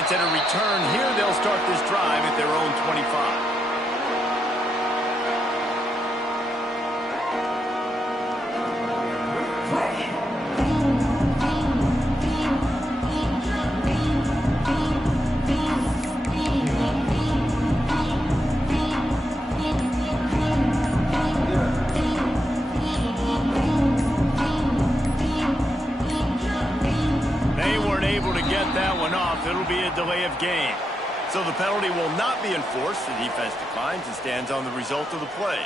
defense at a return. Here they'll start this drive at their own 25. It'll be a delay of game. So the penalty will not be enforced. The defense declines and stands on the result of the play.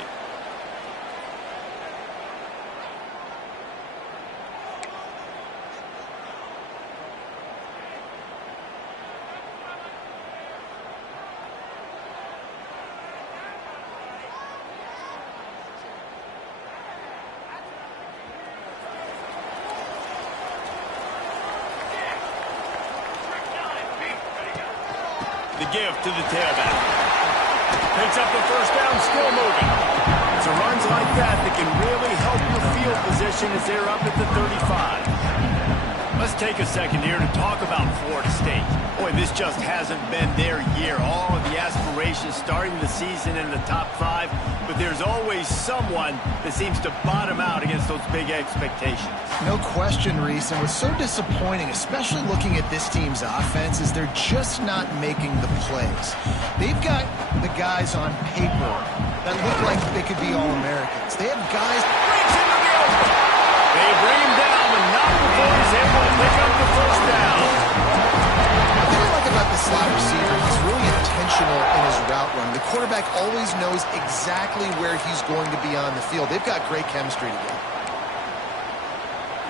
The give to the tailback. Picks up the first down, still moving. So runs like that can really help your field position as they're up at the 35. Let's take a second here to talk about Florida State. Boy, this just hasn't been their year. All of the aspirations starting the season in the top 5, but there's always someone that seems to bottom out against those big expectations. No question, Reese, and what's so disappointing, especially looking at this team's offense, is they're just not making the plays. They've got the guys on paper that look like they could be All-Americans. They have guys... Breaks into the open. They bring him down, but not before he's able to pick up the first down. What I like about the slot receiver, he's really intentional in his route run. The quarterback always knows exactly where he's going to be on the field. They've got great chemistry together.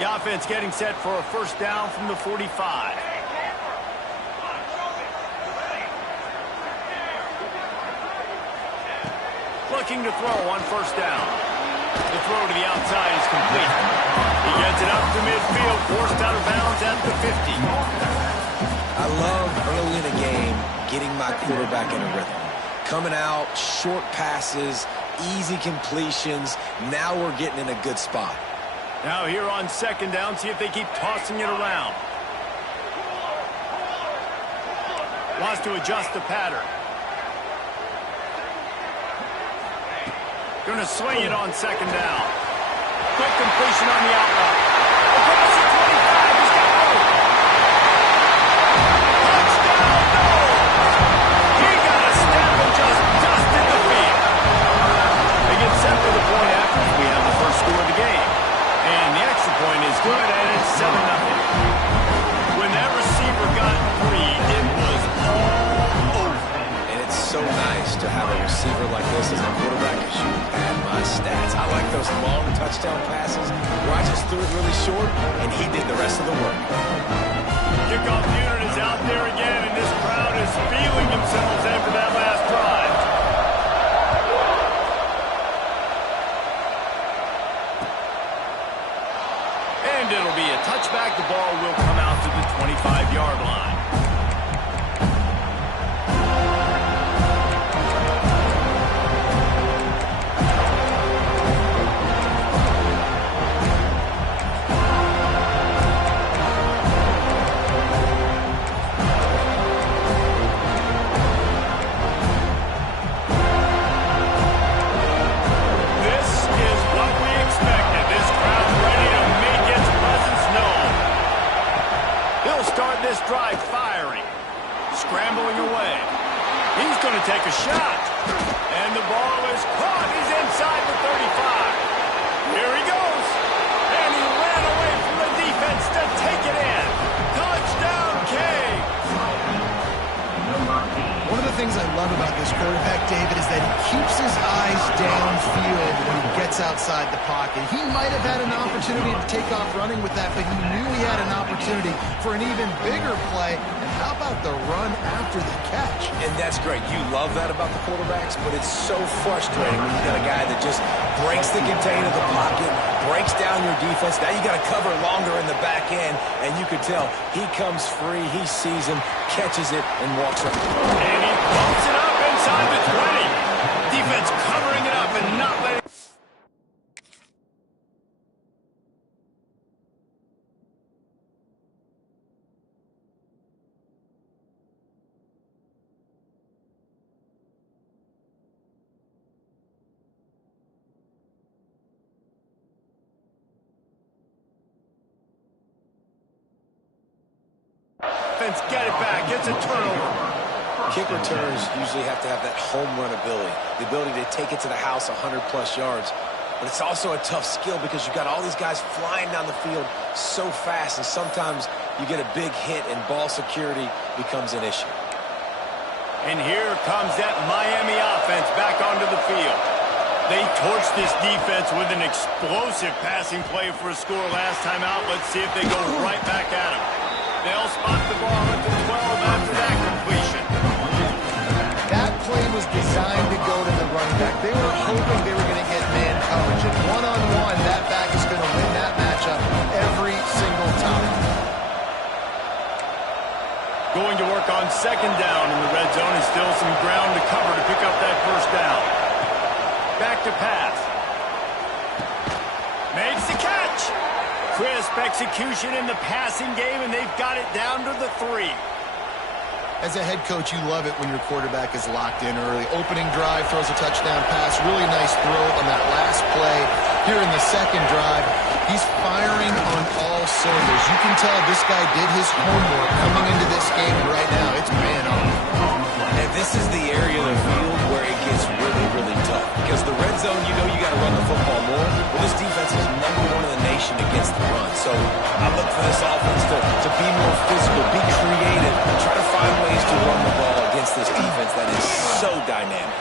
The offense getting set for a first down from the 45. Looking to throw on first down. The throw to the outside is complete. He gets it up to midfield, forced out of bounds at the 50. I love early in a game getting my quarterback in a rhythm. Coming out, short passes, easy completions. Now we're getting in a good spot. Now here on second down, see if they keep tossing it around. Wants to adjust the pattern. Going to swing it on second down. Quick completion on the outlet. Across the 25, he's got room. Touchdown, no! He got a step and just dusted the field. They get set for the point after we have the first score of the game. And the extra point is good, and it's 7-0. When that receiver got free, it was all over. And it's so nice to have a receiver like this as a quarterback because you add my stats. I like those long touchdown passes where I just threw it really short, and he did the rest of the work. Kickoff unit is out there again, and this crowd is feeling themselves after that last drive. And it'll be a touchback. The ball will come out to the 25-yard line. This drive firing, scrambling away. He's going to take a shot, and the ball is caught. He's inside the 35. Here he goes, and he ran away from the defense to take it in. Touchdown, King. One of the things I love about this quarterback, David, is that he keeps his eyes downfield when he gets outside the pocket. He might have had an opportunity to take off running with that, but he knew he had an opportunity for an even bigger play. And how about the run after the catch? And that's great. You love that about the quarterbacks, but it's so frustrating when you got a guy that just breaks the contain of the pocket, breaks down your defense. Now you got to cover longer in the back end, and you could tell he comes free, he sees him, catches it, and walks right. And he bumps it up inside the 20. Defense covering it up and not letting... offense get it back. It's a turnover. Kick returns usually have to have that home run ability, the ability to take it to the house 100-plus yards. But it's also a tough skill because you've got all these guys flying down the field so fast, and sometimes you get a big hit and ball security becomes an issue. And here comes that Miami offense back onto the field. They torched this defense with an explosive passing play for a score last time out. Let's see if they go right back at him. They'll spot the ball at the 12 after that completion. That play was designed to go to the running back. They were hoping they were going to get man coverage. And one-on-one, that back is going to win that matchup every single time. Going to work on second down in the red zone, and still some ground to cover to pick up that first down. Back to pass. Makes the catch. Crisp execution in the passing game, and they've got it down to the 3. As a head coach, you love it when your quarterback is locked in early. Opening drive, throws a touchdown pass. Really nice throw on that last play. Here in the second drive, he's firing on all cylinders. You can tell this guy did his homework coming into this game right now. It's man on. And this is the area of the field where it gets really, really tough. Because the red zone, you know you got to run the football more. Well, this defense is #1 in the nation against the run. So I look for this offense to be more physical, be creative, try to find ways to run the ball against this defense that is so dynamic.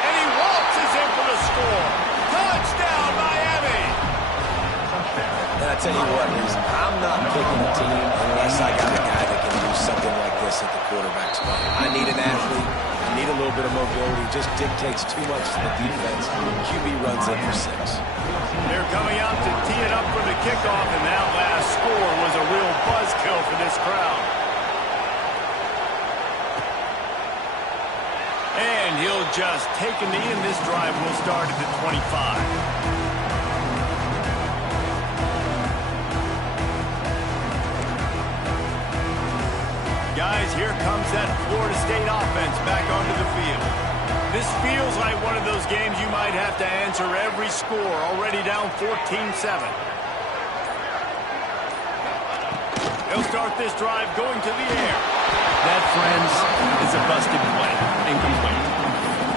And he waltzes in for the score. Touchdown, Miami! And I tell you what, I'm not picking a team unless I got a guy that can do something like this at the quarterback spot. I need an athlete. I need a little bit of mobility. Just dictates too much to the defense. QB runs in for 6. They're coming out to tee it up for the kickoff, and that last score was a real buzzkill for this crowd. And he'll just take a knee, and this drive will start at the 25. Guys, here comes that Florida State offense back onto the field. This feels like one of those games you might have to answer every score, already down 14-7. They'll start this drive going to the air. That, friends, is a busted play. Incomplete.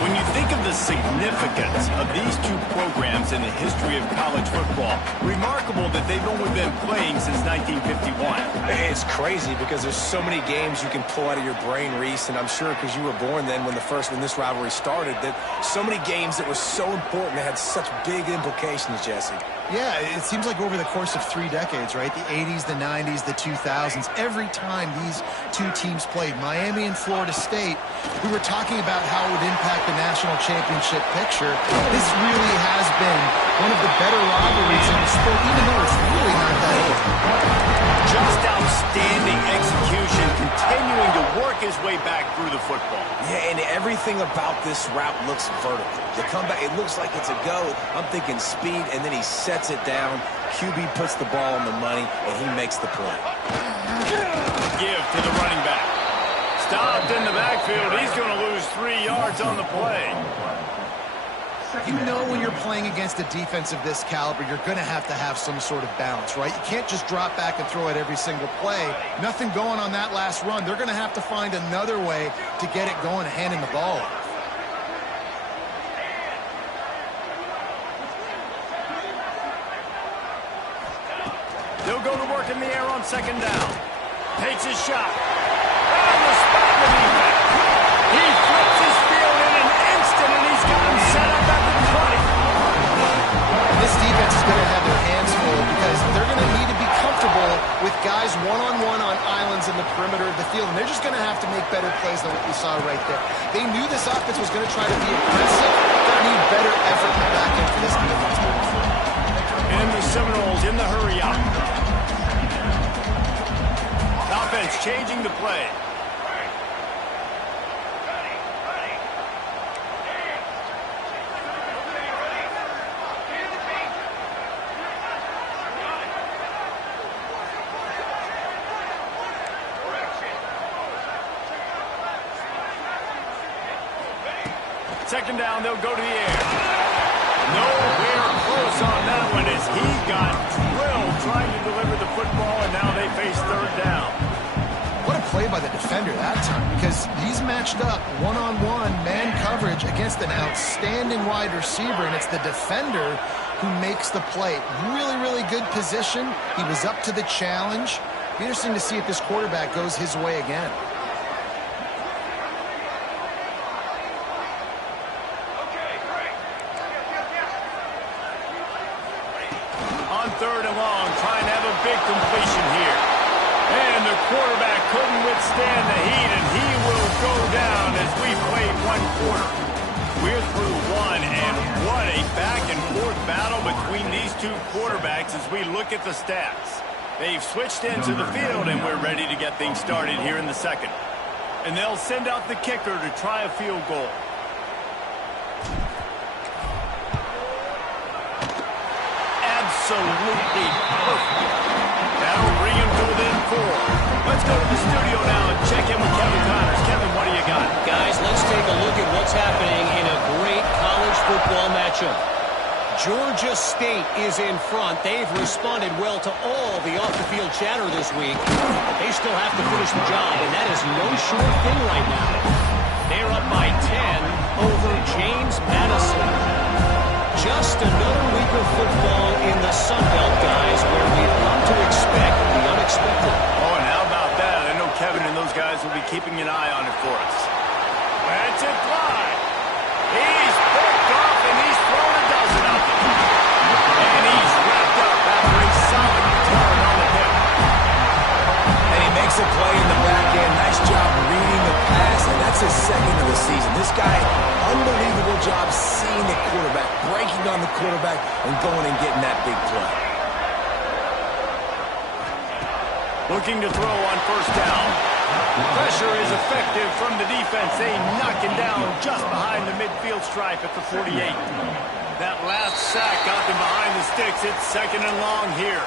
When you think of the significance of these two programs in the history of college football, remarkable that they've only been playing since 1951. It's crazy because there's so many games you can pull out of your brain, Reese, and I'm sure because you were born then when this rivalry started, that so many games that were so important that had such big implications, Jesse. Yeah, it seems like over the course of 3 decades, right? The 80s, the 90s, the 2000s, every time these two teams played, Miami and Florida State, we were talking about how it would impact the national championship picture. This really has been one of the better rivalries in the sport, even though it's really not that old. Just outstanding execution, continuing to work his way back through the football. Yeah, and everything about this route looks vertical. The comeback, it looks like it's a go. I'm thinking speed, and then he sets it down. QB puts the ball on the money, and he makes the play. Give to the running back. Stopped in the backfield. He's going to lose 3 yards on the play. You know when you're playing against a defense of this caliber, you're going to have some sort of balance, right? You can't just drop back and throw it every single play. Nothing going on that last run. They're going to have to find another way to get it going, handing the ball off. They'll go to work in the air on second down. Takes his shot. On the spot the defense. He flips his field in an instant, and he's got him set up at the 20. This defense is going to have their hands full because they're going to need to be comfortable with guys one-on-one on islands in the perimeter of the field, and they're just going to have to make better plays than what we saw right there. They knew this offense was going to try to be aggressive. They're going to need better effort in the back end for this defense. And the Seminoles in the hurry-up. Offense changing the play. Second down, they'll go to the air. Nowhere close on that one as he got drilled trying to deliver the football, and now they face third down. play by the defender that time because he's matched up one-on-one man coverage against an outstanding wide receiver, and it's the defender who makes the play. Really, really good position. He was up to the challenge. Be interesting to see if this quarterback goes his way again. On 3rd and long, trying to have a big completion here. And the quarterback couldn't withstand the heat, and he will go down as we play 1 quarter. We're through 1, and what a back-and-forth battle between these 2 quarterbacks as we look at the stats. They've switched into the field, and we're ready to get things started here in the 2nd. And they'll send out the kicker to try a field goal. Absolutely perfect. That'll bring him to within 4. Let's go to the studio now and check in with Kevin Connors. Kevin, what do you got? Guys, let's take a look at what's happening in a great college football matchup. Georgia State is in front. They've responded well to all the off-the-field chatter this week. But they still have to finish the job, and that is no sure thing right now. They're up by 10 over James Madison. Just another week of football in the Sun Belt, guys, where we've come to expect the unexpected. Oh, and how about that? I know Kevin and those guys will be keeping an eye on it for us. That's it fly. He's picked off, and he's thrown a dozen of them. And he's wrapped up after a solid return on the hip. And he makes a play in the back end. Nice job reading the pass, and that's his 2nd of the season. This guy, unbelievable job seeing the quarterback, breaking on the quarterback, and going and getting that big play. Looking to throw on 1st down. Pressure is effective from the defense. They knock him down just behind the midfield stripe at the 48. That last sack got them behind the sticks. It's 2nd and long here.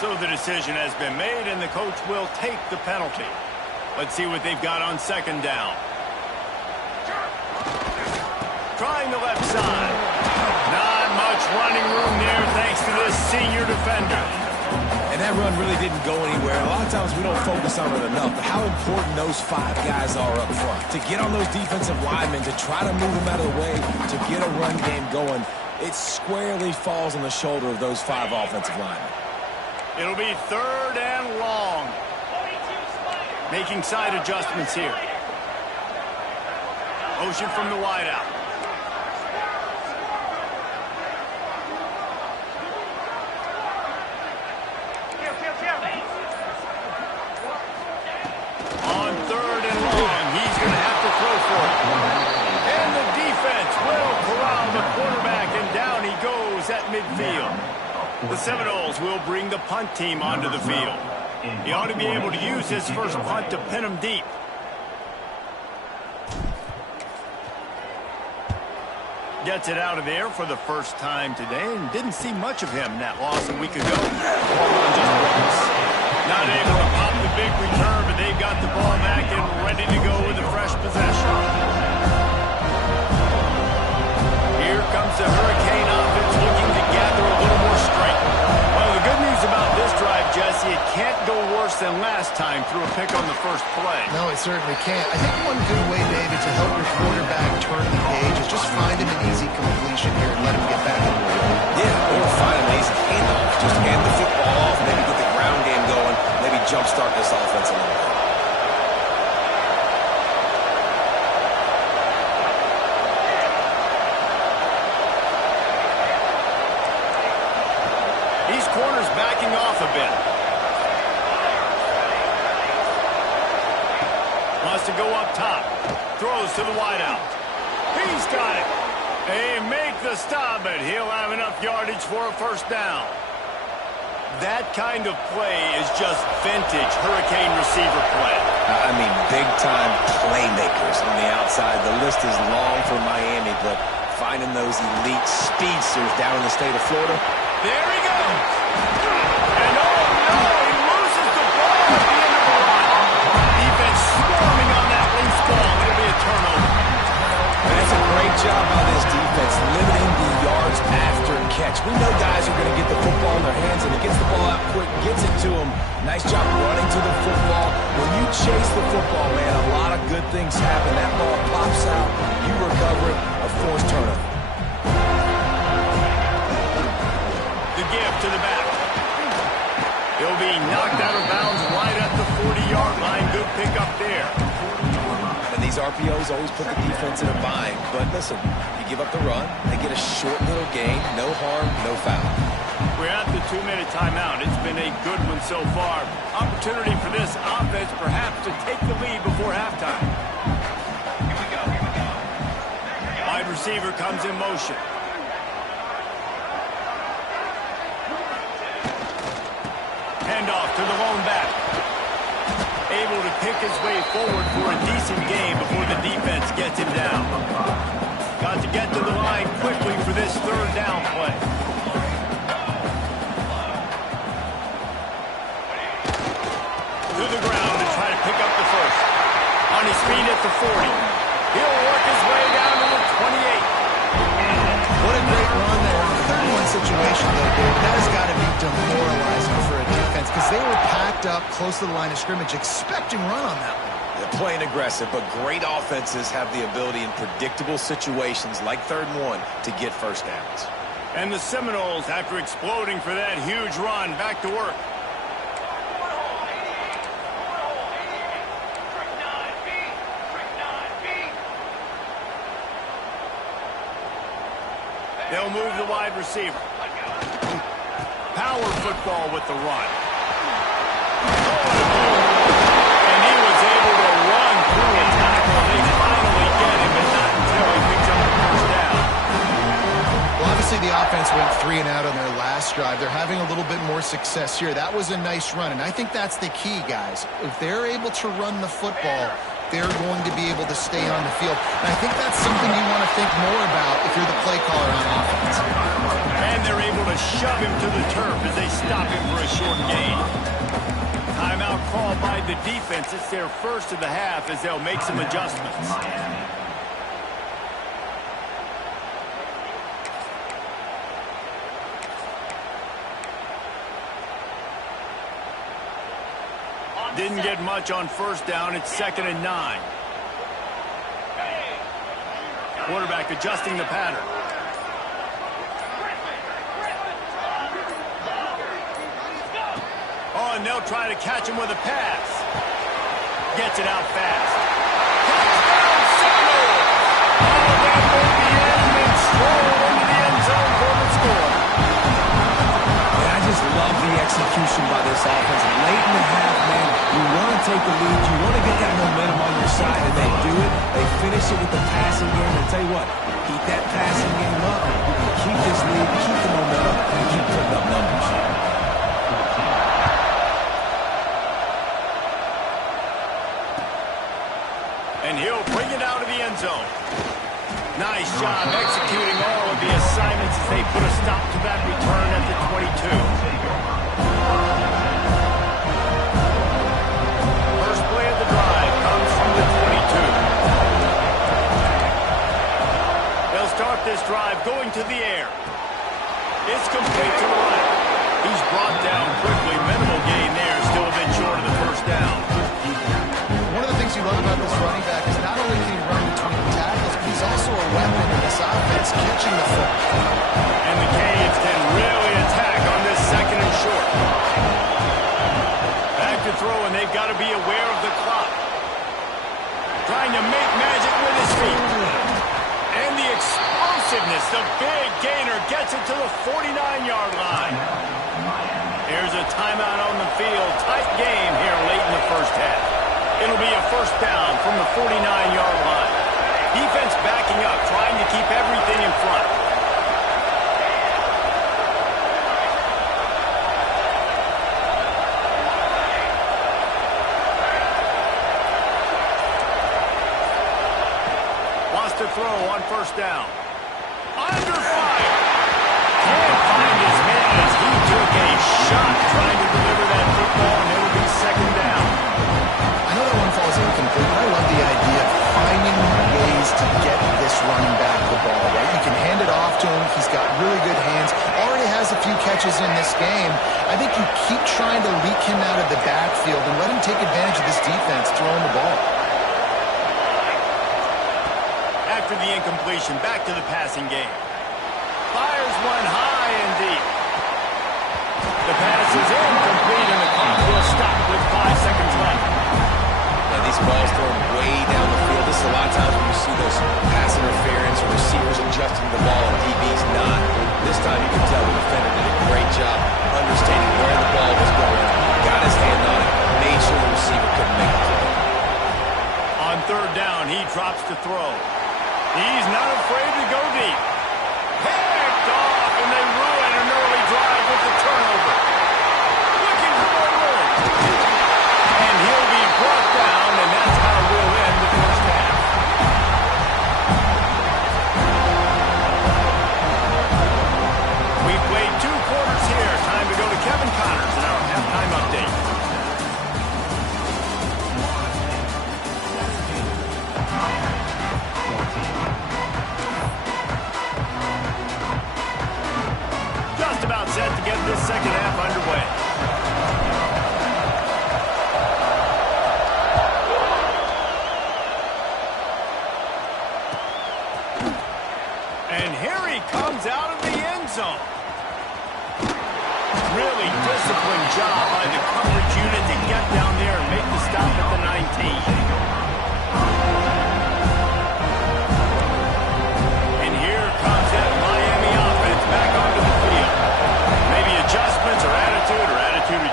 So the decision has been made, and the coach will take the penalty. Let's see what they've got on 2nd down. Trying the left side. Not much running room there thanks to this senior defender. And that run really didn't go anywhere. A lot of times we don't focus on it enough, but how important those 5 guys are up front. To get on those defensive linemen, to try to move them out of the way, to get a run game going, it squarely falls on the shoulder of those 5 offensive linemen. It'll be 3rd and long. Making side adjustments here. Motion from the wideout. On 3rd and long, he's going to have to throw for it. And the defense will corral the quarterback, and down he goes at midfield. The Seminoles will bring the punt team onto the field. He ought to be able to use his first punt to pin him deep. Gets it out of there for the first time today, and didn't see much of him in that loss a week ago. Ball on just once. Not able to pop the big return, but they've got the ball back and ready to go with a fresh possession. Here comes the Hurricane offense looking to gather a little more strength. Well, the good news about this drive, Jesse, it can't go worse than last time through a pick on the first play. No, it certainly can't. I think one good way, David, to help your quarterback turn the page is just find him an easy completion here and let him get back into the role. Yeah, or find an easy handoff. Just hand the football off, maybe get the ground game going, maybe jumpstart this offense a little bit. These corners backing off a bit. Wants to go up top. Throws to the wideout. He's got it. They make the stop, but he'll have enough yardage for a first down. That kind of play is just vintage Hurricane receiver play. I mean, big-time playmakers on the outside. The list is long for Miami, but finding those elite speedsters down in the state of Florida. There he goes. And oh no, he loses the ball at the end of the run. Defense swarming on that loose ball. It'll be a turnover. And it's a great job by this defense limiting the yards after catch. We know guys are going to get the football in their hands, and he gets the ball out quick, gets it to him. Nice job running to the football. When you chase the football, man, a lot of good things happen. That ball pops out, you recover it, a forced turnover. The give to the back. He'll be knocked out of bounds right at the 40-yard line. Good pickup there. And these RPOs always put the defense in a bind. But listen, you give up the run, they get a short little gain, no harm, no foul. We're at the 2-minute timeout. It's been a good one so far. Opportunity for this offense perhaps to take the lead before halftime. Here we go. Wide receiver comes in motion. Handoff to the lone back. Able to pick his way forward for a decent gain before the defense gets him down. Got to get to the line quickly for this third down play. To the ground to try to pick up the first. On his feet at the 40. He'll work his way down to the 28. What a great run there. In a third-one situation, though, Dave, that has got to be demoralizing for a defense because they were packed up close to the line of scrimmage, expecting run on that one. They're playing aggressive, but great offenses have the ability in predictable situations like 3rd and 1 to get first downs. And the Seminoles, after exploding for that huge run, back to work. They'll move the wide receiver. Power football with the run. And he was able to run through a tackle. They finally get him, but not until he picks up the first down. Well, obviously the offense went 3 and out on their last drive. They're having a little bit more success here. That was a nice run, and I think that's the key, guys. If they're able to run the football, they're going to be able to stay on the field. And I think that's something you want to think more about if you're the play caller on offense. And they're able to shove him to the turf as they stop him for a short gain. Timeout called by the defense. It's their first of the half as they'll make some adjustments. Didn't get much on first down. It's 2nd and 9. Quarterback adjusting the pattern. Oh, and they'll try to catch him with a pass. Gets it out fast. Touchdown, Seminoles! Oh, that will be in and stroll into the end zone for the score. I just love the execution by this offense. Late in the half, man, you want to take the lead. You want to get that momentum on your side, and they do it. They finish it with the passing game. And tell you what, keep that passing game up. You can keep this lead, keep the momentum, and keep putting up numbers. And he'll bring it out of the end zone. Nice job executing all of the assignments as they put a stop to that return at the 22. First play of the drive comes from the 22. They'll start this drive going to the air. It's complete to the right. He's brought down quickly. Minimal gain there, still a bit short of the first down. One of the things you love about this running back is not only can he run between the tackles, but he's also a weapon in this offense, catching the football. And the Canes can really attack on this 2nd and short. Back to throw, and they've got to be aware of the clock. Trying to make magic with his feet. And the explosiveness, the big gainer gets it to the 49-yard line. Here's a timeout on the field. Tight game here late in the first half. It'll be a first down from the 49-yard line. Defense backing up, trying to keep everything in front. Wants to throw on first down. Under fire. Can't find his man as he took a shot trying to deliver that football, and it'll be 2nd down. I know that one falls incomplete, but I love the idea of finding ways to get this running back the ball, right? You can hand it off to him. He's got really good hands. Already stretches in this game, I think you keep trying to leak him out of the backfield and let him take advantage of this defense throwing the ball. After the incompletion, back to the passing game. Fires one high and deep. The pass is incomplete, and the clock will stop with 5 seconds left. Now, these balls thrown way down the field. This is a lot of times when you see those pass interference or receivers adjusting the ball and DB's not. This time you can tell the defender did a great job understanding where the ball was going, got his hand on it, made sure the receiver couldn't make the play. On third down, he drops to throw. He's not afraid to go deep. Picked off, and they ruin an early drive with the turnover. Looking for more room. And he'll be brought down, and that's how we'll end the first half. We played 2 quarters here. Time to go to Kevin Connors in our halftime update. Just about set to get this second half underway. And here he comes out of the end zone. Really disciplined job by the coverage unit to get down there and make the stop at the 19. And here comes that Miami offense back onto the field. Maybe adjustments or attitude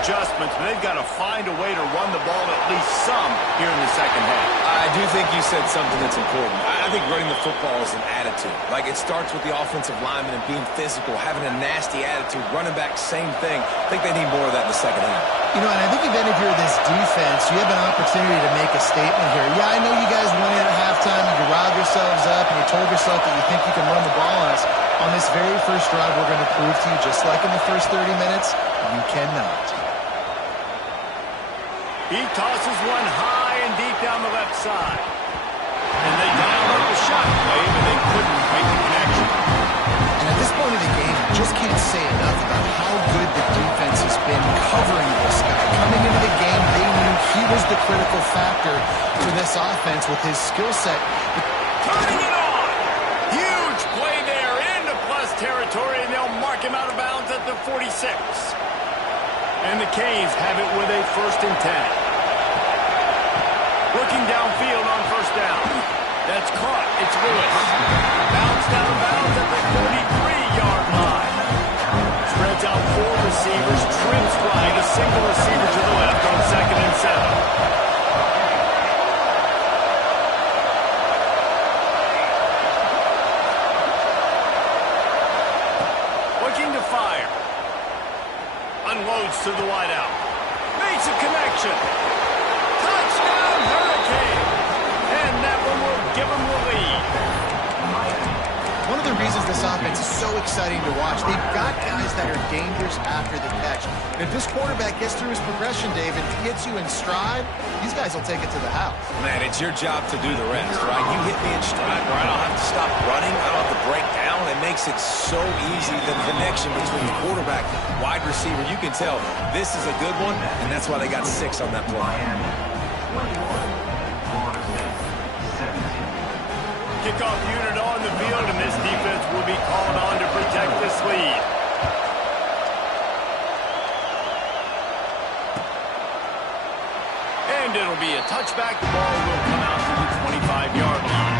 adjustments, but they've got to find a way to run the ball at least some here in the second half. I do think you said something that's important. I think running the football is an attitude. Like, it starts with the offensive lineman and being physical, having a nasty attitude. Running back, same thing. I think they need more of that in the second half. You know, and I think even if you're this defense, you have an opportunity to make a statement here. Yeah, I know you guys won it at halftime, and you riled yourselves up, and you told yourself that you think you can run the ball on us. On this very first drive, we're going to prove to you, just like in the first 30 minutes, you cannot. He tosses one high and deep down the left side. And they dialed up the shot play, but they couldn't make the connection. And at this point of the game, you just can't say enough about how good the defense has been covering this guy. Coming into the game, they knew he was the critical factor for this offense with his skill set. Turning it on! Huge play there into plus territory, and they'll mark him out of bounds at the 46. And the Canes have it with a 1st and 10. Looking downfield on first down. That's caught. It's Lewis. Bounced out of bounds at the 43-yard line. Spreads out 4 receivers. Trips right. A single receiver to the left on 2nd and 7. Looking to fire. Unloads to the wideout. Makes a connection. Touchdown, Hurricane. And that one will give them the lead. One of the reasons this offense is so exciting to watch, they've got guys that are dangerous after the catch. And if this quarterback gets through his progression, David, hits you in stride, these guys will take it to the house. Man, it's your job to do the rest, right? You hit me in stride where I don't have to stop running. I don't have to break down. It makes it so easy, the connection between quarterback, wide receiver. You can tell this is a good one, and that's why they got 6 on that play. Kickoff unit on the field, and this defense will be called on to protect this lead. And it'll be a touchback. The ball will come out to the 25-yard line.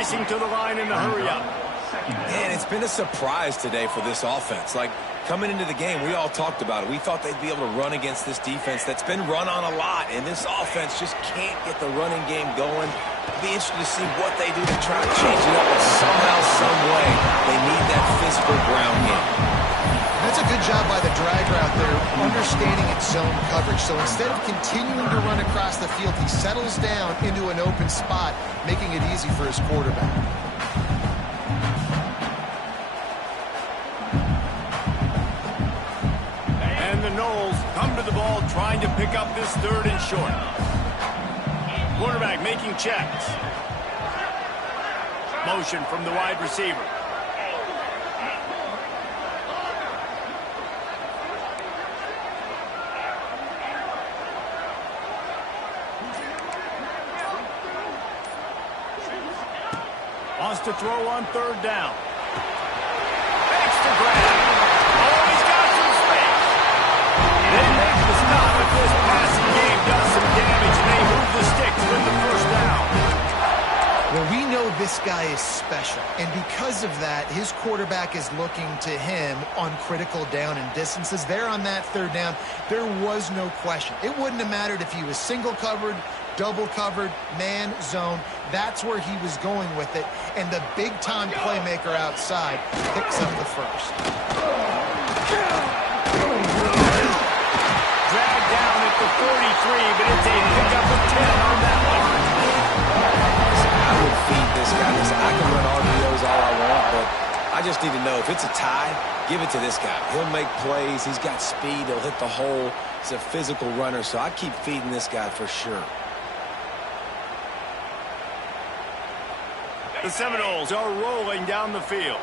racing to the line in the hurry-up. Man, it's been a surprise today for this offense. Like, coming into the game, we all talked about it. We thought they'd be able to run against this defense that's been run on a lot, and this offense just can't get the running game going. It'll be interesting to see what they do to try to change it up, but somehow, some way, they need that physical ground game. That's a good job by the drag route there, understanding its zone coverage. So instead of continuing to run across the field, he settles down into an open spot, making it easy for his quarterback. And the Knowles come to the ball trying to pick up this 3rd and short. Quarterback making checks. Motion from the wide receiver. Wants to throw on 3rd down. Makes the grab. Oh, he's got some space. They make the stop if this passing game does some damage, and they move the sticks with the 1st down. Well, we know this guy is special, and because of that, his quarterback is looking to him on critical down and distances. There on that 3rd down, there was no question. It wouldn't have mattered if he was single covered, double covered, man, zone. That's where he was going with it, and the big-time playmaker outside picks up the 1st. Dragged down at the 43, but it's a pickup of 10 on that one. I would feed this guy. Listen, I can run RPOs all I want, but I just need to know if it's a tie, give it to this guy. He'll make plays. He's got speed. He'll hit the hole. He's a physical runner, so I keep feeding this guy for sure. The Seminoles are rolling down the field.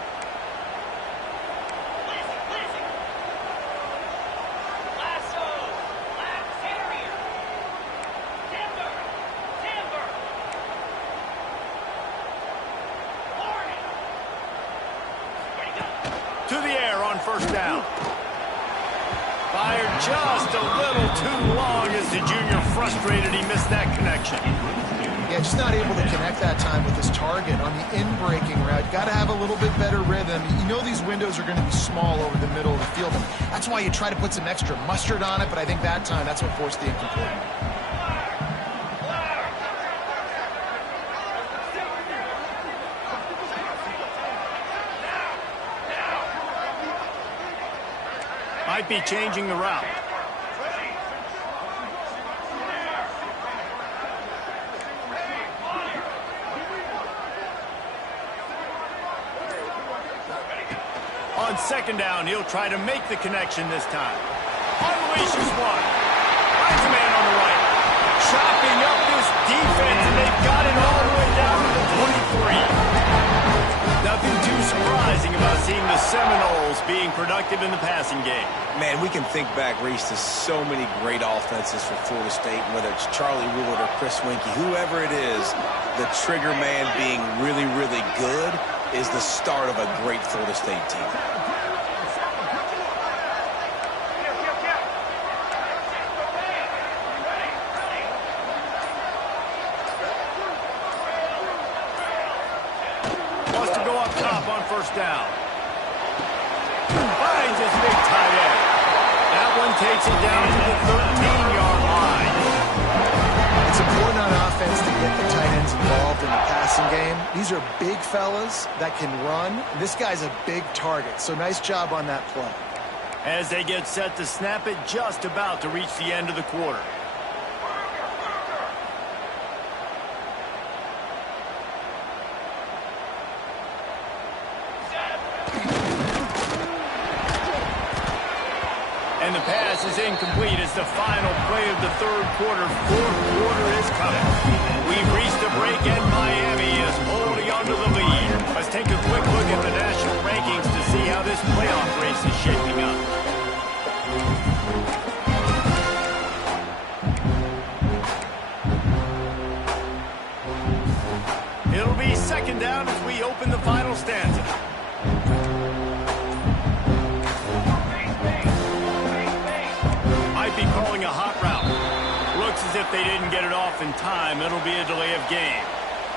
To the air on 1st down. Fired just a little too long as the junior frustrated. He missed that connection. Yeah, just not able to connect that time with his target on the in-breaking route. Got to have a little bit better rhythm. You know these windows are going to be small over the middle of the field, and that's why you try to put some extra mustard on it, but I think that time that's what forced the incomplete. Might be changing the route. On 2nd down, he'll try to make the connection this time. Unleashes one. Finds a man on the right. Chopping up this defense, and they've got it all the way down to the 23. Nothing too surprising about seeing the Seminoles being productive in the passing game. Man, we can think back, Reese, to so many great offenses for Florida State, whether it's Charlie Wood or Chris Winkie, whoever it is, the trigger man being really, really good is the start of a great Florida State team. Wants to go up top on 1st down. Finds his big tight end. That one takes it down to the 13-yard line. It's important on offense to get the tight ends involved in the passing game. These are big fellas that can run. This guy's a big target, so nice job on that play. As they get set to snap it, just about to reach the end of the quarter. And the pass is incomplete as the final play of the 3rd quarter. 4th quarter is coming. We've reached a break, and Miami is holding on to the lead. Let's take a quick look at the national rankings to see how this playoff race is shaping up. It'll be 2nd down as we open the final stanza. Might be calling a hot route. Looks as if they didn't get it off in time. It'll be a delay of game.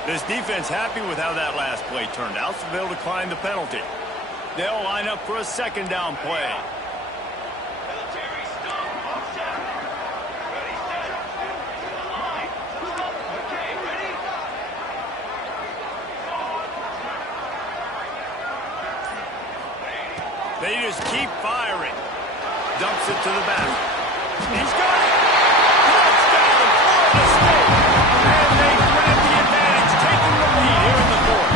This defense happy with how that last play turned out, so they'll decline the penalty. They'll line up for a second down play. They just keep firing. Dumps it to the back. He's got it. Touchdown, Florida State. And they grab the advantage, taking the lead here in the fourth.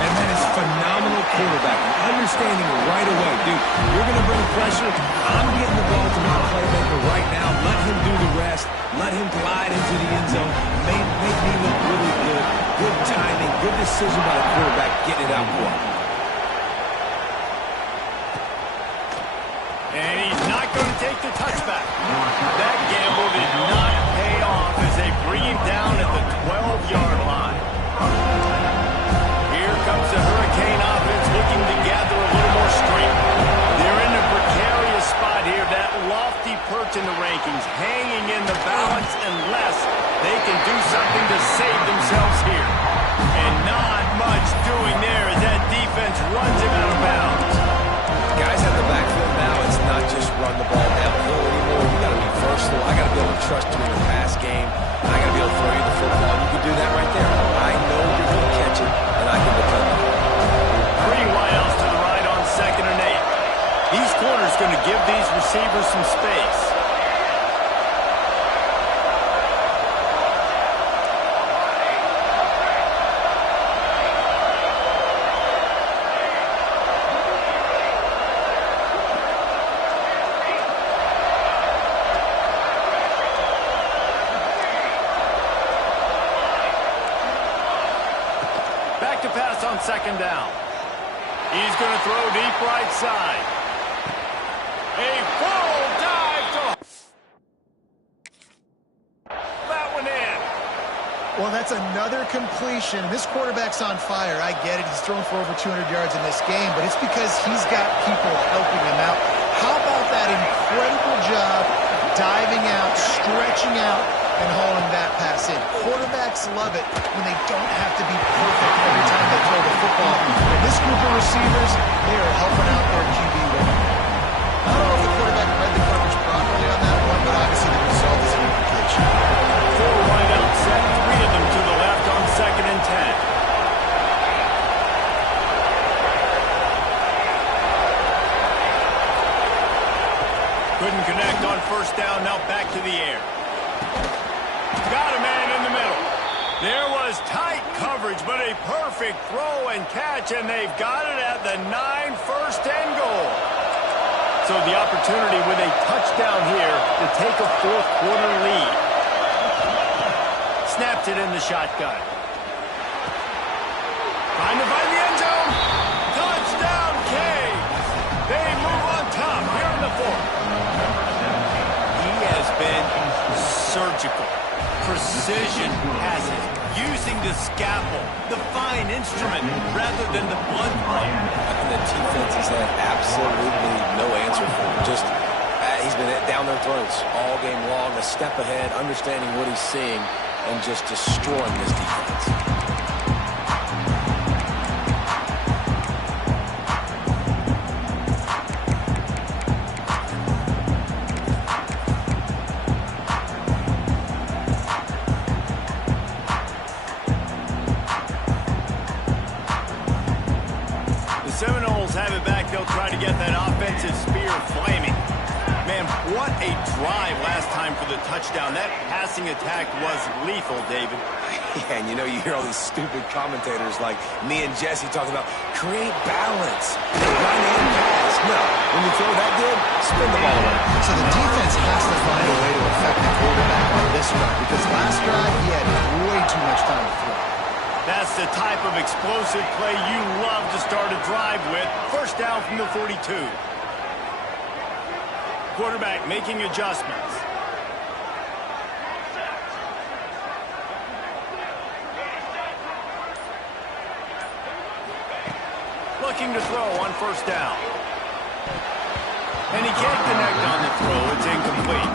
And that is phenomenal quarterbacking. Understanding right away, dude, you're going to bring pressure. I'm getting the ball to my playmaker right now. Let him do the rest. Let him glide into the end zone. Make me look really good. Good timing. Good decision by the quarterback. Get it out for him. And he's not going to take the touchback. That gamble did not pay off as they bring him down at the 12-yard line. Here comes the Hurricane offense looking to gather a little more strength. They're in a precarious spot here. That lofty perch in the rankings hanging in the balance unless they can do something to save themselves here. And not much doing there as that defense runs him out of bounds. Guys have the backfield now. It's not just run the ball downhill anymore. You got to be versatile. I got to be able to trust you in the pass game. I got to be able to throw you the football. You can do that right there. I know you're going to catch it, and I can depend on it. 3 wideouts to the right on 2nd and 8. These corners going to give these receivers some space. Back to pass on 2nd down. He's going to throw deep right side. A full dive to that one in. Well, that's another completion. This quarterback's on fire. I get it. He's thrown for over 200 yards in this game, but it's because he's got people helping him out. How about that incredible job diving out, stretching out, and hauling that pass in? Quarterbacks love it when they don't have to be perfect every time they throw the football. And this group of receivers, they are helping out their QB well. I don't know if the quarterback read the coverage properly on that one, but obviously the result is an implication. 4 wideouts set, 3 of them to the left on 2nd and 10. Couldn't connect on 1st down, now back to the air. Got a man in the middle. There was tight coverage, but a perfect throw and catch, and they've got it at the 9, 1st and goal. So the opportunity with a touchdown here to take a 4th quarter lead. Snaps it in the shotgun. Trying to find the end zone. Touchdown, Caves. They move on top here in the 4th. He has been surgical. Precision passes, using the scalpel, the fine instrument, rather than the blunt blade. And the defense has had absolutely no answer for him. Just, he's been down their throats all game long, a step ahead, understanding what he's seeing, and just destroying this defense. Seminoles have it back. They'll try to get that offensive spear flaming. Man, what a drive last time for the touchdown. That passing attack was lethal, David. Yeah, and you know, you hear all these stupid commentators like me and Jesse talking about create balance, run and pass. No, when you throw that good, spin the ball around. So the defense has to find a way to affect the quarterback on this one, because last drive he had way too much time to throw. That's the type of explosive play you love to start a drive with. 1st down from the 42. Quarterback making adjustments. Looking to throw on 1st down. And he can't connect on the throw. It's incomplete.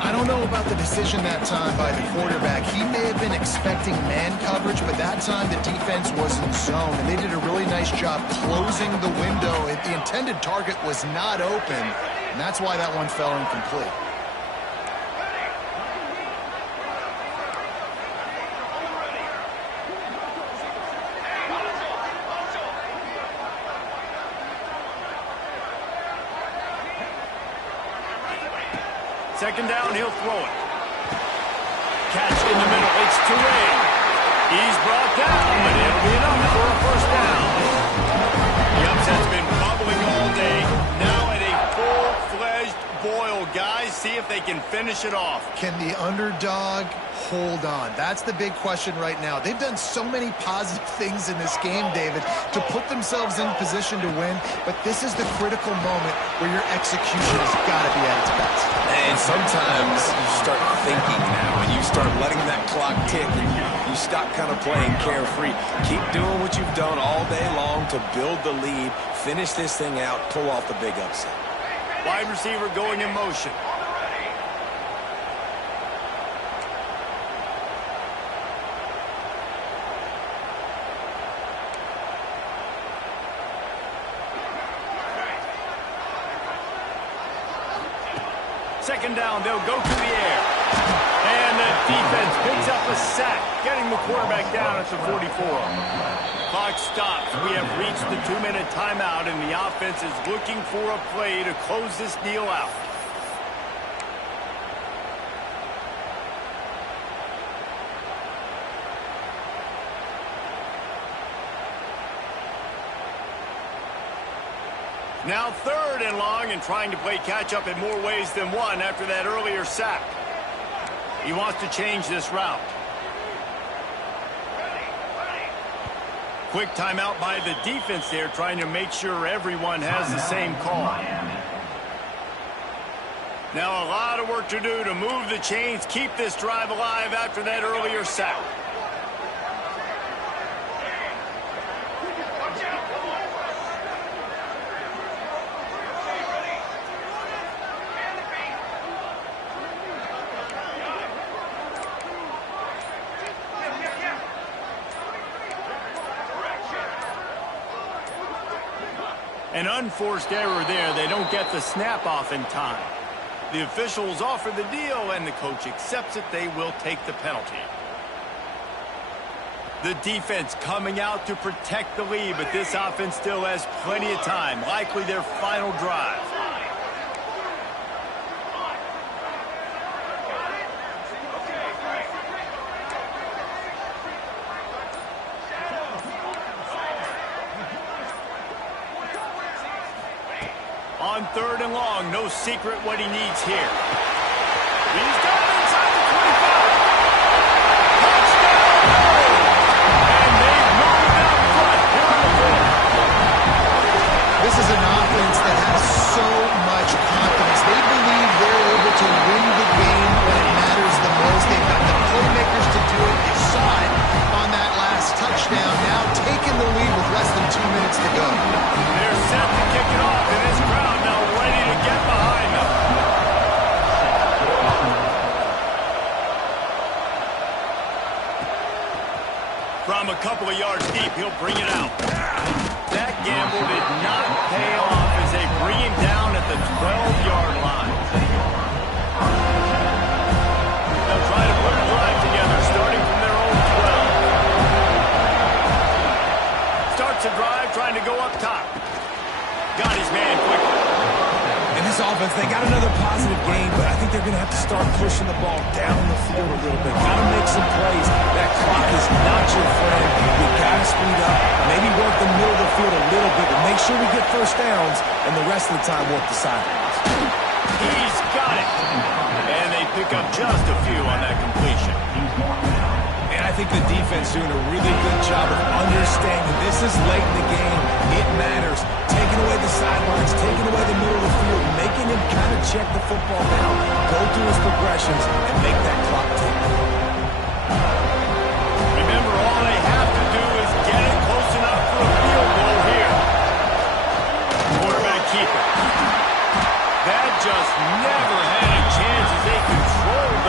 I don't know about the decision that time by the quarterback. He may have been expecting man coverage, but that time the defense was in zone, and they did a really nice job closing the window. The intended target was not open, and that's why that one fell incomplete. Second down, he'll throw it. Catch in the middle. It's Turay. He's brought down, but it'll be enough for a first down. The upset's been bubbling all day. Now at a full-fledged boil. Guys, see if they can finish it off. Can the underdog hold on? That's the big question right now. They've done so many positive things in this game, David, to put themselves in position to win, but this is the critical moment where your execution has got to be at its best. And sometimes you start thinking now, and you start letting that clock tick, and you stop kind of playing carefree. Keep doing what you've done all day long to build the lead, finish this thing out, pull off the big upset. Wide receiver going in motion. Second down, they'll go to the air. And the defense picks up a sack, getting the quarterback down at the 44. Clock stops. We have reached the 2-minute timeout, and the offense is looking for a play to close this deal out. Now third and long, and trying to play catch-up in more ways than one after that earlier sack. He wants to change this route. Quick timeout by the defense there, trying to make sure everyone has the same call. Now a lot of work to do to move the chains, keep this drive alive after that earlier sack. An unforced error there. They don't get the snap off in time. The officials offer the deal, and the coach accepts it. They will take the penalty. The defense coming out to protect the lead, but this offense still has plenty of time. Likely their final drive. On third and long, no secret what he needs here. He's got it inside the 25. Touchdown! And they've moved out front here on the field. This is an offense that has so much confidence. They believe they're able to win the game when it matters the most. They've got the playmakers to do it. You saw it on that last touchdown. Now taking the lead with less than 2 minutes to go. They're set to kick it off, and this crowd now ready to get behind them. From a couple of yards deep, he'll bring it out. That gamble did not pay off as they bring him down at the 12-yard line. They'll try to put a drive together, starting from their own 12. Starts a drive, trying to go up top. Got his man quickly. And this offense, they got another positive game, but I think they're going to have to start pushing the ball down the field a little bit. Got to make some plays. That clock is not your friend. You got to speed up, maybe work the middle of the field a little bit, but make sure we get first downs, and the rest of the time work the sidelines. He's got it. And they pick up just a few on that completion. And I think the defense doing a really good job of understanding this is late in the game. It matters. Taking away the sidelines, taking away the middle of the field, making him kind of check the football down, go through his progressions, and make that clock tick. Remember, all they have to do is get it close enough for a field goal here. Quarterback keeper. That just never had a chance as they controlled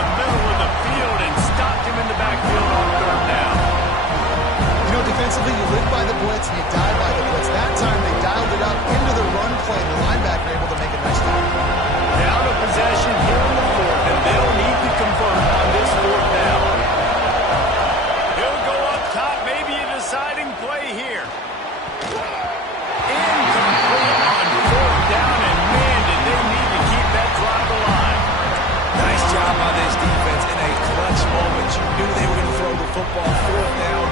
ball, but you knew they were going to throw the football. Fourth down,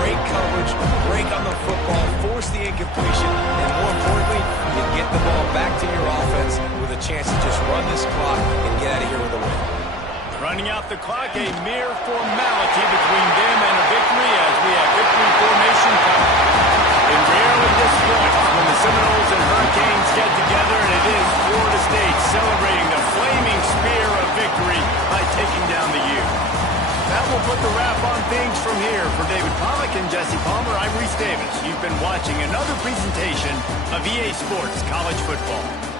great coverage, break on the football, force the incompletion, and more importantly, you get the ball back to your offense with a chance to just run this clock and get out of here with a win. Running out the clock, a mere formality between them and a victory as we have victory formation coming. It rarely disappoints when the Seminoles and Hurricanes get together, and it is Florida State celebrating the flaming spear of victory by taking down the U. That will put the wrap on things from here. For David Pollack and Jesse Palmer, I'm Reese Davis. You've been watching another presentation of EA Sports College Football.